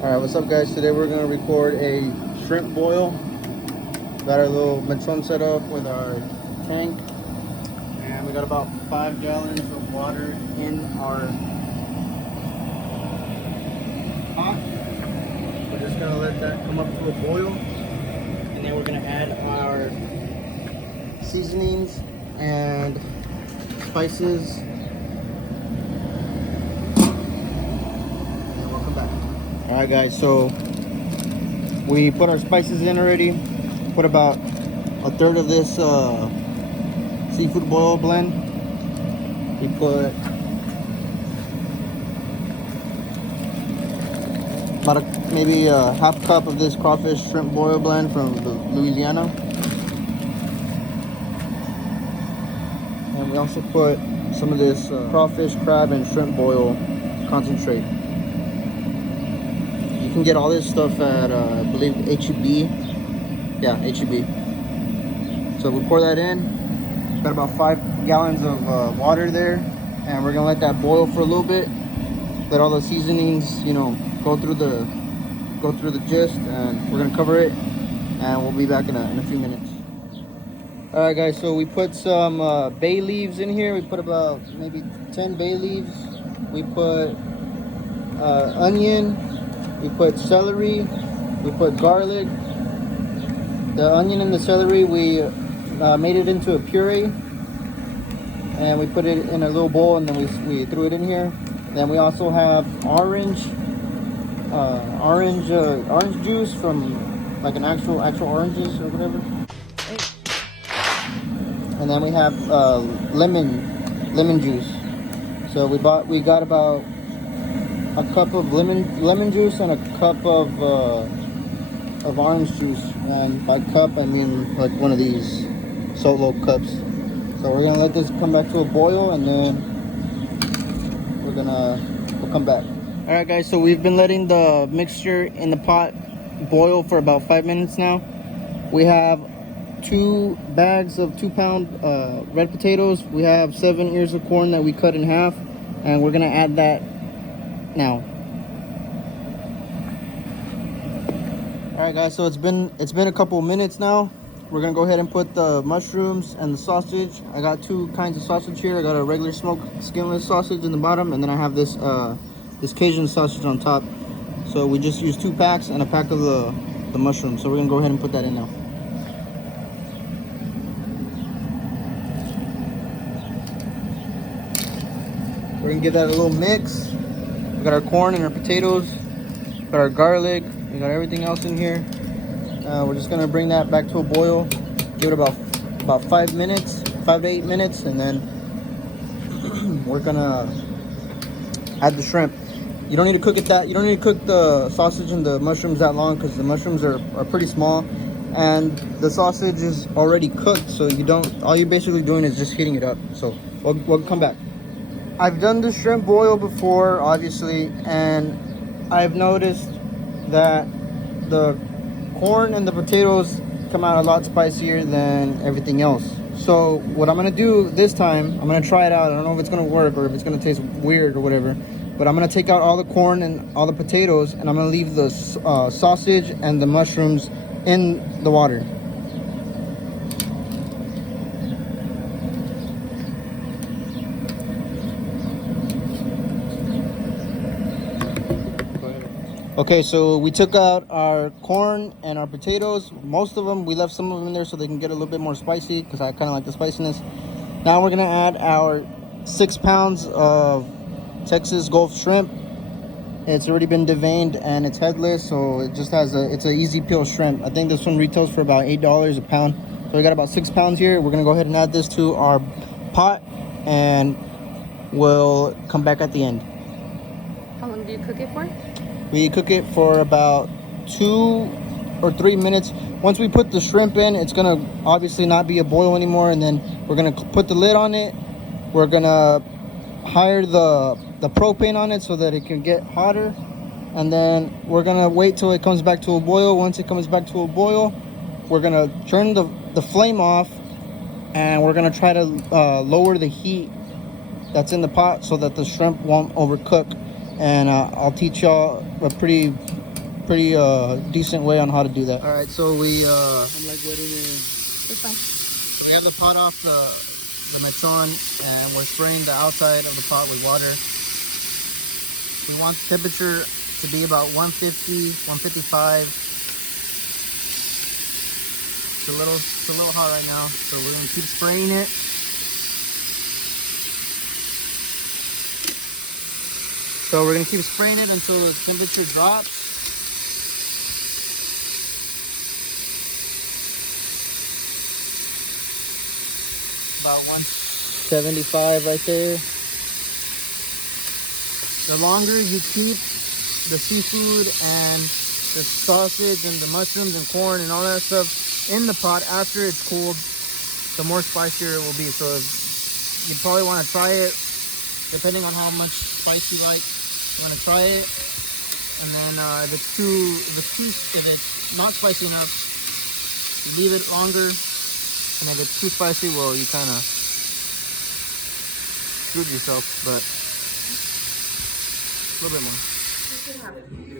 Alright, what's up guys? Today we're going to record a shrimp boil. Got our little machon set up with our tank. And we got about 5 gallons of water in our pot. We're just going to let that come up to a boil. And then we're going to add our seasonings and spices. Alright guys, so we put our spices in already. Put about a third of this seafood boil blend. We put about maybe a half cup of this crawfish shrimp boil blend from Louisiana. And we also put some of this crawfish, crab, and shrimp boil concentrate. You can get all this stuff at, I believe, H-E-B. Yeah, H-E-B. So we pour that in. Got about 5 gallons of water there. And we're going to let that boil for a little bit. Let all the seasonings, you know, go through the gist. And we're going to cover it. And we'll be back in a few minutes. Alright guys, so we put some bay leaves in here. We put about maybe 10 bay leaves. We put onion. We put celery, we put garlic. The onion and the celery, we made it into a puree. And we put it in a little bowl and then we threw it in here. Then we also have orange juice from like an actual oranges or whatever. And then we have lemon juice. So we got about a cup of lemon juice and a cup of orange juice, and by cup I mean like one of these solo cups. So we're gonna let this come back to a boil, and then we'll come back. All right, guys. So we've been letting the mixture in the pot boil for about 5 minutes now. We have 2 bags of 2-pound red potatoes. We have 7 ears of corn that we cut in half, and we're gonna add that now. All right guys, so it's been a couple minutes now. We're gonna go ahead and put the mushrooms and the sausage. I got 2 kinds of sausage here. I got a regular smoked skinless sausage in the bottom, and then I have this this Cajun sausage on top. So we just used 2 packs and a pack of the mushrooms. So we're gonna go ahead and put that in now. We're gonna give that a little mix. We got our corn and our potatoes, got our garlic, we got everything else in here. We're just gonna bring that back to a boil, give it about 5 minutes, 5 to 8 minutes, and then we're gonna add the shrimp. You don't need to cook the sausage and the mushrooms that long, because the mushrooms are pretty small, and the sausage is already cooked, so all you're basically doing is just heating it up. So we'll come back. I've done the shrimp boil before, obviously, and I've noticed that the corn and the potatoes come out a lot spicier than everything else. So what I'm gonna do this time, I'm gonna try it out. I don't know if it's gonna work or if it's gonna taste weird or whatever, but I'm gonna take out all the corn and all the potatoes, and I'm gonna leave the sausage and the mushrooms in the water. Okay, so we took out our corn and our potatoes. Most of them, we left some of them in there so they can get a little bit more spicy, because I kind of like the spiciness. Now we're gonna add our 6 pounds of Texas Gulf shrimp. It's already been deveined and it's headless, so it just has it's an easy peel shrimp. I think this one retails for about $8 a pound. So we got about 6 pounds here. We're gonna go ahead and add this to our pot, and we'll come back at the end. How long do you cook it for? We cook it for about 2 or 3 minutes. Once we put the shrimp in, it's gonna obviously not be a boil anymore, and then we're gonna put the lid on it. We're gonna higher the propane on it so that it can get hotter, and then we're gonna wait till it comes back to a boil. Once it comes back to a boil, we're gonna turn the flame off, and we're gonna try to lower the heat that's in the pot so that the shrimp won't overcook. And I'll teach y'all a pretty pretty decent way on how to do that. All right, so I'm like wetting it. This one. So we have the pot off the mechon, and we're spraying the outside of the pot with water. We want the temperature to be about 150, 155. It's a little hot right now, so we're gonna keep spraying it. So we're gonna keep spraying it until the temperature drops. About 175 right there. The longer you keep the seafood and the sausage and the mushrooms and corn and all that stuff in the pot after it's cooled, the more spicier it will be. So you probably want to try it, depending on how much spice you like. You want to try it, and then if it's not spicy enough, you leave it longer. And if it's too spicy, well, you kind of screwed yourself, but a little bit more.